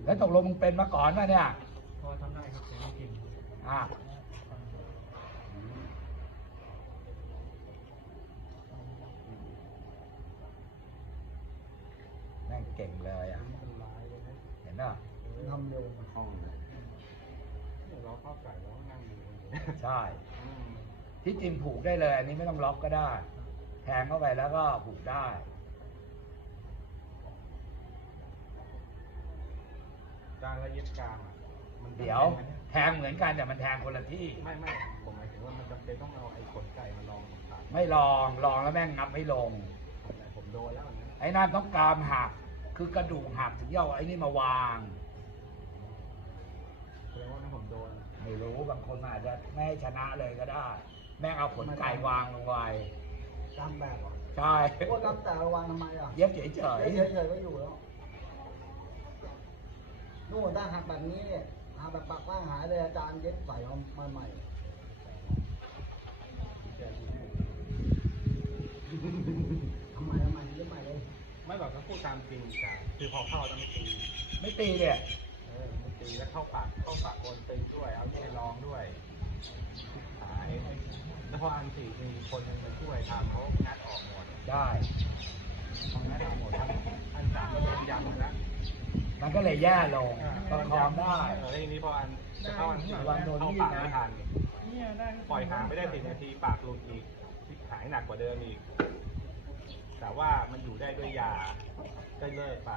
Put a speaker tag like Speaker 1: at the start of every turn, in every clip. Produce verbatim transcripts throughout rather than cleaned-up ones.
Speaker 1: แล้วตกลงมึงเป็นมาก่อนนะเนี่ย
Speaker 2: พอทำได้ครับแต่ไม่เก่ง
Speaker 1: อ่าแม่งเก่งเลยอ่ะเห็นป่ะ
Speaker 3: ทำเร็ว
Speaker 2: ห้องเลยเราเข้าไก่เรานั่งอยู่
Speaker 1: ใช่ที่จริงผูกได้เลยอันนี้ไม่ต้องล็อกก็ได้แทงเข้าไปแล้วก็ผูกได้
Speaker 2: การละเอียดกลางมัน
Speaker 1: เดี๋ยวแทงเหมือนกันแต่มันแทงคนละที่
Speaker 2: ไม่ไม่ผมหมายถึงว่ามันจำเป็นต้องเอาไอ้ขนไก่มาลอง
Speaker 1: ไม่ลองลองแล้วแม่งงับไม่ลง
Speaker 2: ผมโดนแล้ว
Speaker 1: ไอ้นั่นต้องกรามหักคือกระดูกหักถึงจะเอาไอ้นี่มาวาง
Speaker 2: แสดงว่าผมโดน
Speaker 1: ไม่รู้บางคนอาจจะไม่ให้ชนะเลยก็ได้แม่งเอาขนไก่วางลงไว้
Speaker 3: กำแบบ
Speaker 1: ใช่
Speaker 3: พวกกำแต่วางทำไมอ่ะ
Speaker 1: เย็บเฉยเฉย
Speaker 3: เฉยเฉยก็อยู่แล้วนู่นถ้าหักแบบนี้หักแบบปักว่างหายเลยอาจารย์เย็บใส่มาใหม่ทำไมทำไมเย็บใหม่เลย
Speaker 2: ไม่แบบเขาพูดตามจริงจ้ะคือพอเข้าต้องไม่ตี
Speaker 1: ไม่ตีเนี่ย
Speaker 2: เออไม่ตีแล้วเข้าปากเข้าปากโกนตีด้วยเอาที่ไปลองด้วยหายแล้วพออันสี่มีคนนึงมาช่วยทำเขางัดออกหมด
Speaker 1: ได้
Speaker 2: ทำงัดออกหมดทั้งอันสามก็โดนยำแล้ว
Speaker 1: มันก็เลยแย่ลงประคองได้
Speaker 2: เออทีนี้พออันจะเข้าอันสี่เข้าปากไม่ทันปล่อยหางไม่ได้สิบนาทีปากหลุดอีกหายหนักกว่าเดิมอีกแต่ว่ามันอยู่ได้ด้วยยาก็เลิกไป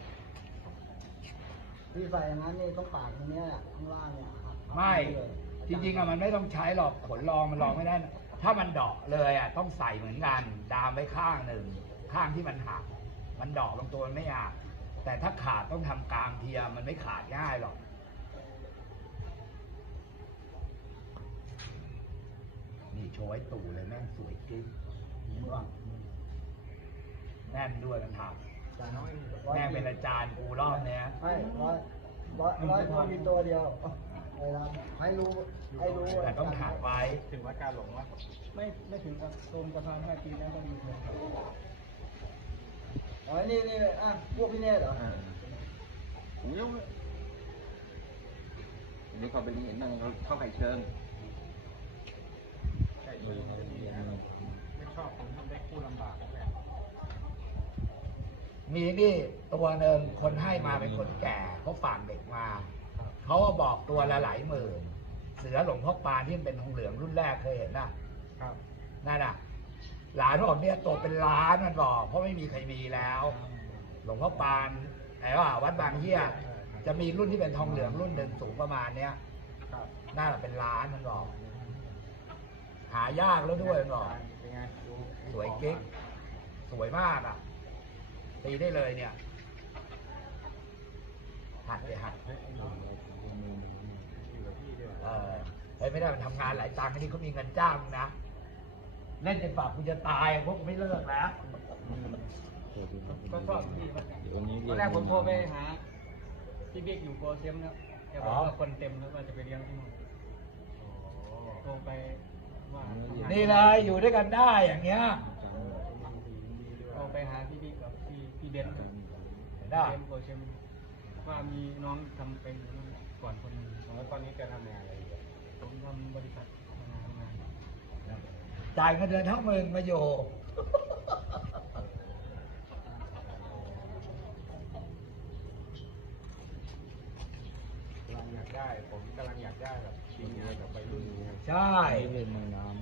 Speaker 3: ที่ใส่อย่างนั้นนี่ต้องปากตรงนี้ข้างล่างเนี่ย
Speaker 1: ไม่จริงๆอะมันไม่ต้องใช้หรอกขนรองมันรองไม่ได้ถ้ามันเดาะเลยอะต้องใส่เหมือนกันดามไว้ข้างหนึ่งข้างที่มันหักมันเดาะลงตัวมันไม่หักแต่ถ้าขาดต้องทำกลางเทียมมันไม่ขาดง่ายหรอกนี่โชว์ให้ตู่เลยแม่งสวยจริงแน่นด้วยมันถักแม่งเป็นอาจารย์กูรอบเนี้ย
Speaker 3: ให้ร้อยร้อยร้อยตัวมีตัวเดียวให้รู้ให้รู้
Speaker 1: แต่ต้องถักไว้
Speaker 2: ถึงว่าการหลงว่า
Speaker 3: ไม่ไม่ถึงกับโซมกระทำให้ปีนั้นก็มีเพียงอ๋อนี่นี่อ่ะพวกพี่เน่เหรอ
Speaker 4: ผมยกนี่เขาไปเรียนนั่งเข้าไข่เชิง
Speaker 2: ไข่เชิงไม่ชอบผมทำได้คู่ลำบาก
Speaker 1: มีนี่ตัวหนึ่งคนให้มาเป็นคนแก่เขาฝากเด็กมาเขาบอกตัวละหลายหมื่นเสือหลวงพ่อปานที่เป็นทองเหลืองรุ่นแรกเคยเห็นนะนั่นน่ะหลานบอกเนี่ยตัวเป็นล้านมันบอกเพราะไม่มีใครมีแล้วหลวงพ่อปานไหนว่าวัดบางเฮียจะมีรุ่นที่เป็นทองเหลืองรุ่นหนึ่งสูงประมาณเนี้ยน่าจะเป็นล้านมันบอกหายากแล้วด้วยมันบอกสวยกิ๊กสวยมากอ่ะตีได้เลยเนี่ยหัดเลยหัดเออเฮ้ยไม่ได้มันทำงานหลายตังค์นี่เขามีเงินจ้างนะเล่นจนปากกูจะตายพวกกูไม่เลิกแล้ว
Speaker 3: ก็ชอบพี่ตอนแรกผมโทรไปหาพี่บิ๊กอยู่โกเซียมนะแกบอกว่าคนเต็มแล้วว่าจะไปเลี้ยงที่นู่นโทรไปว่า
Speaker 1: นี่เลยอยู่ด้วยกันได้อย่างเงี้ย
Speaker 3: โทรไปหาพี่บิ๊กกับพี่พี่เบนซ์
Speaker 1: ได้
Speaker 3: โกเซียมว่ามีน้องทำเป็นก่อนคนนึง
Speaker 2: แล้วตอนนี้แกทำงานอะไรอยู่
Speaker 3: ผมทำบริษัททำงานทำงาน
Speaker 1: จ่ายเงินเดือนทั้งหมื่นมาอยู่
Speaker 2: กำลังอยากได้ผมกำลังอยากได้แบบจริงๆแบบไปรุ่น
Speaker 1: ใช่
Speaker 4: เรียนมานาน